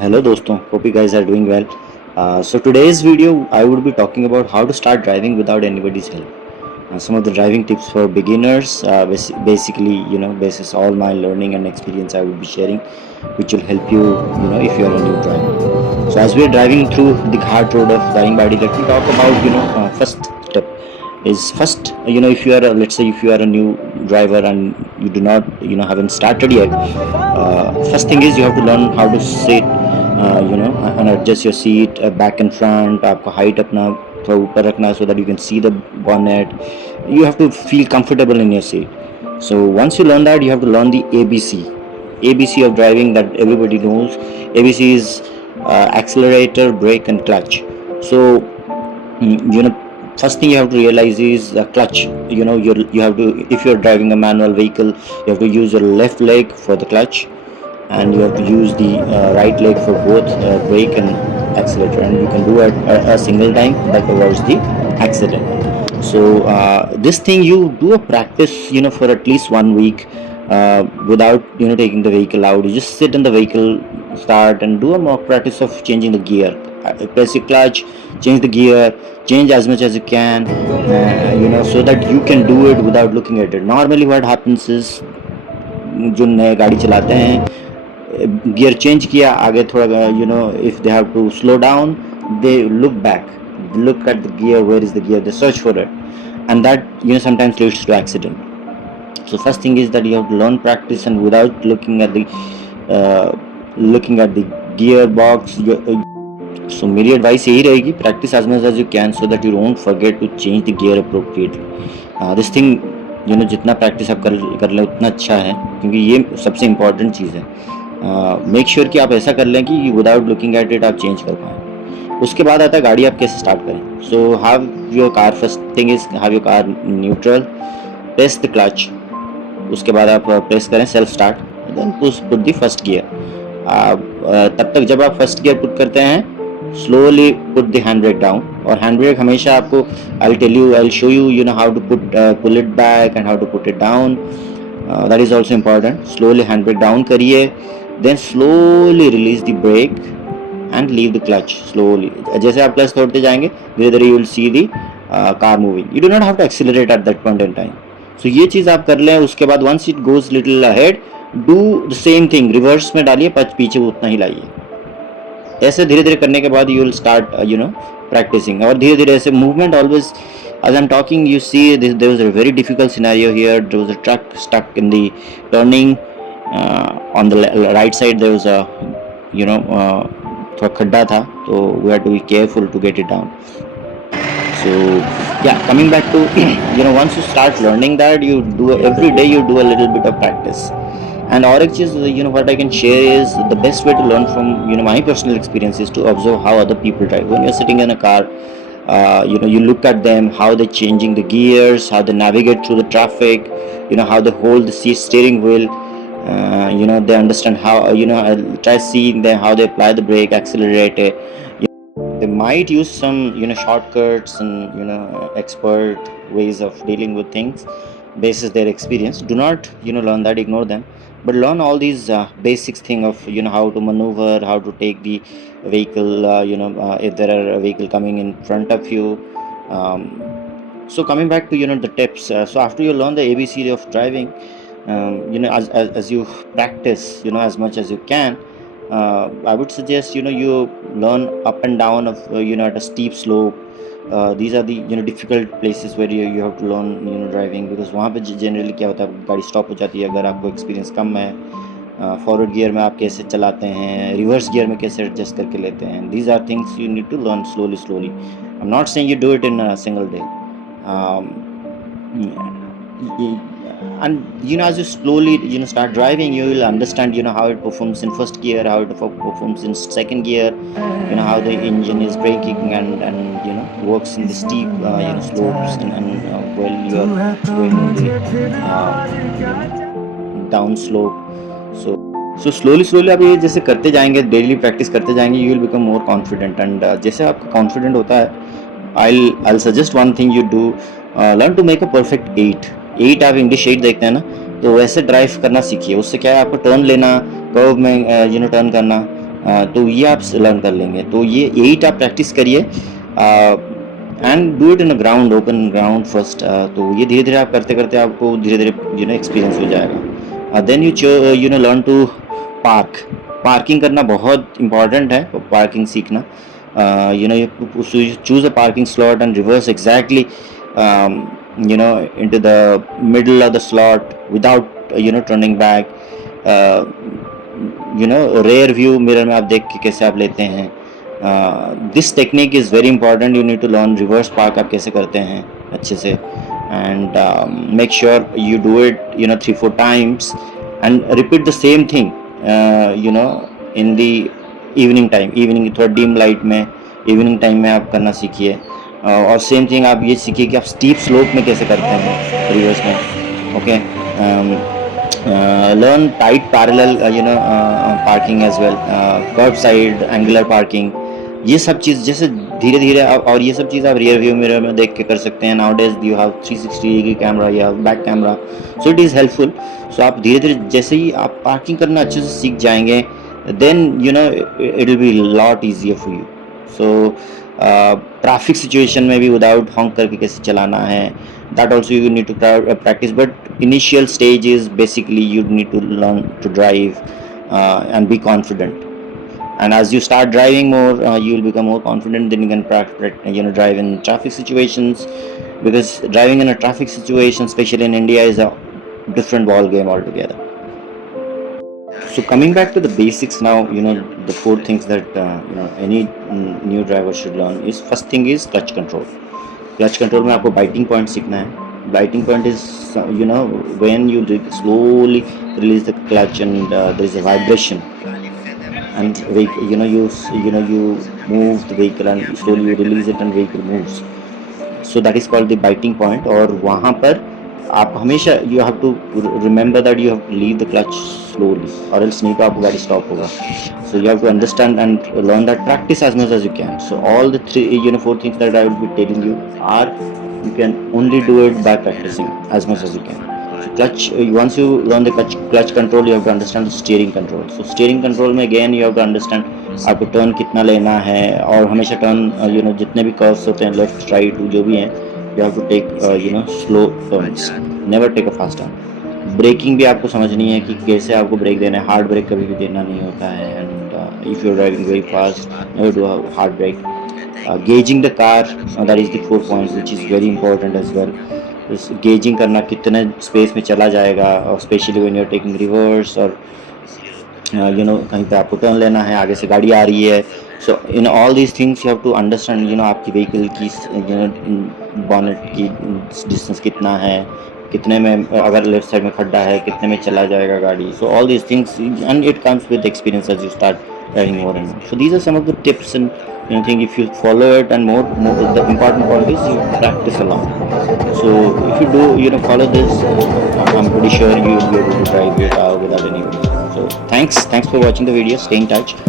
Hello दोस्तों, hope you guys are doing well. So today's video I would be talking about how to start driving without anybody's help. Some of the driving tips for beginners. Basically, basis all my learning and experience I will be sharing, which will help you, if you are a new driver. So as we are driving through the hard road of Daringbadi, let me talk about first step is first if you are let's say if you are a new driver and you do not haven't started yet. First thing is you have to learn how to sit, and adjust your seat back and front. आपको height अपना थोड़ा ऊपर रखना so that you can see the bonnet. You have to feel comfortable in your seat. So once you learn that, you have to learn the ABC of driving that everybody knows. ABC is accelerator, brake, and clutch. So first thing you have to realize is the clutch. You have to, if you're driving a manual vehicle, you have to use your left leg for the clutch, and you have to use the right leg for both brake and accelerator, and you can do it a single time that avoids the accident. So this thing you do a practice for at least 1 week, without taking the vehicle out. You just sit in the vehicle, start and do a mock practice of changing the gear. Press your clutch, change the gear, change as much as you can, so that you can do it without looking at it. Normally what happens is, जो नए गाड़ी चलाते हैं, gear change किया, आगे थोड़ा if they have to slow down, they look back, look at the gear, where is the gear, they search for it, and that sometimes leads to accident. So first thing is that you have to learn practice, and without uh, looking at the gearbox. So मेरी advice यही रहेगी, practice as much as you can so that you don't forget to change the gear appropriately. This thing जितना practice आप कर लें उतना अच्छा है, क्योंकि ये सबसे इम्पॉर्टेंट चीज़ है. मेक श्योर कि आप ऐसा कर लें कि विदाउट लुकिंग एट इट आप चेंज कर पाएँ. उसके बाद आता है गाड़ी आप कैसे स्टार्ट करें. So have your car, first thing is have your car neutral, press the clutch. उसके बाद आप प्रेस करें self start, then put the first gear. तब तक जब आप फर्स्ट गियर पुट करते हैं, slowly put the handbrake down. और handbrake हमेशा आपको, I'll show you how to pull it back and how to put it down. That is also important. Slowly handbrake down करिए, then slowly release the brake and leave the clutch slowly. जैसे आप clutch छोड़ते जाएंगे, धीरे धीरे you will see the car moving. You do not have to accelerate at that point in time. So ये चीज़ आप कर लें. उसके बाद once it goes little ahead, do the same thing, reverse में डालिए, पीछे उतना ही लाइए. ऐसे धीरे धीरे करने के बाद यू विल स्टार्ट प्रैक्टिसिंग. और धीरे धीरे ऐसे movement always, as I'm talking, you see there was a very difficult scenario here. There was a truck stuck in the turning. On the right side there was a थोड़ा खड्डा था, तो we had to be careful to get it down. So yeah, coming back to once you start learning that, you do every day, you do a little bit of practice. And और एक चीज़ what I can share is the best way to learn from my personal experience is to observe how other people drive. When you're sitting in a car, you look at them, how they're changing the gears, how they navigate through the traffic, how they hold the steering wheel. They understand how, try seeing them how they apply the brake, accelerate it. They might use some shortcuts and expert ways of dealing with things basis their experience. Do not learn that, ignore them, but learn all these basics thing of how to maneuver, how to take the vehicle, if there are a vehicle coming in front of you. So coming back to the tips, so after you learn the ABC of driving, as you practice as much as you can, I would suggest you learn up and down of at a steep slope. These are the difficult places where you have to learn driving, because वहाँ पे generally क्या होता है, गाड़ी stop हो जाती है अगर आपको एक्सपीरियंस कम है. फॉरवर्ड गियर में आप कैसे चलाते हैं, रिवर्स गियर में कैसे एडजस्ट करके लेते हैं. These are things you need to learn slowly. I am not saying you do it in a single day. And as you slowly start driving, you will understand how it performs in first gear, how it performs in second gear, how the engine is braking and works in the steep slopes, and while you are going in the down slope. So slowly आप ये जैसे करते जाएंगे, daily practice करते जाएंगे, you will become more confident. And जैसे आपका confident होता है, I'll suggest one thing you do, learn to make a perfect 8 आप इंग्लिश 8 देखते हैं ना, तो वैसे ड्राइव करना सीखिए. उससे क्या है, आपको टर्न लेना, कर्व में टर्न करना, तो ये आप लर्न कर लेंगे। तो ये 8 आप प्रैक्टिस करिए and do it in a ground, open ground first. तो ये धीरे धीरे आप करते करते आपको धीरे धीरे एक्सपीरियंस हो जाएगा। Then you know learn to parking करना बहुत इंपॉर्टेंट है, पार्किंग सीखना। You choose a parking slot and reverse exactly into the middle of the slot without turning back. uh, rear view mirror में आप देख के कैसे आप लेते हैं। This technique is very important. You need to learn reverse park आप कैसे करते हैं अच्छे से। And make sure you do it 3-4 times and repeat the same thing in the evening थोड़ा डिम लाइट में इवनिंग टाइम में आप करना सीखिए। और सेम थिंग आप ये सीखिए कि आप स्टीप स्लोप में कैसे करते हैं रिवर्स में। Okay, learn tight parallel parking as well, curb side angular parking। ये सब चीज़ जैसे धीरे धीरे और ये सब चीज़ आप रियर व्यू मिरर में देख के कर सकते हैं। Nowadays you have 360 degree camera या back camera, so it is helpful. So आप धीरे धीरे जैसे ही आप पार्किंग करना अच्छे से सीख जाएंगे, then it will be lot easier for you. So traffic situation में भी विदाउट हॉन्क करके कैसे चलाना है, that also you need to practice, but initial stage is basically you need to learn to drive and be confident. And as you start driving more, you will become more confident, then you can drive in traffic situations, because driving in a traffic situation, especially in India, is a different ball game altogether. So coming back to the basics now, the 4 things that any new driver should learn is, first thing is clutch control. Clutch control में आपको biting point सीखना है। Biting point is when you slowly release the clutch and there is a vibration and you move the vehicle and slowly you release it and vehicle moves, so that is called the biting point। और वहाँ पर आप हमेशा you have to remember that you have to leave the clutch slowly or else नहीं तो आपको गाड़ी stop होगा। So you have to understand and learn that, practice as much as you can। So all the 4 things that I will be telling you are, you can only do it by practicing as much as you can। So clutch, once you learn the clutch control, you have to understand the steering control। So steering control में again you have to understand आपको turn कितना लेना है, और हमेशा turn जितने भी curves होते हैं लेफ्ट राइट जो भी हैं, you have to take slow turns, never take a fast turn। Braking भी आपको समझनी है कि कैसे आपको ब्रेक देना है, हार्ड ब्रेक कभी भी देना नहीं होता है। And if you are driving very fast, never do hard brake. Gauging the car, that is the 4 points which is very important as well. Gauging करना कितने स्पेस में चला जाएगा, और specially when you are taking reverse, और कहीं पे आपको टर्न लेना है, आगे से गाड़ी आ रही है। So in all these things you have to understand आपकी व्हीकल की बॉनेट की डिस्टेंस कितना है, कितने में अगर लेफ्ट साइड में खड्डा है कितने में चला जाएगा गाड़ी। So all these things, and it comes with experience as you start driving more and more। So these are some of the tips, and think if you follow it, and more the important point is you practice a lot। So if you do follow this, I'm pretty sure you will be able to drive your car without any worries। So thanks for watching the video, stay in touch।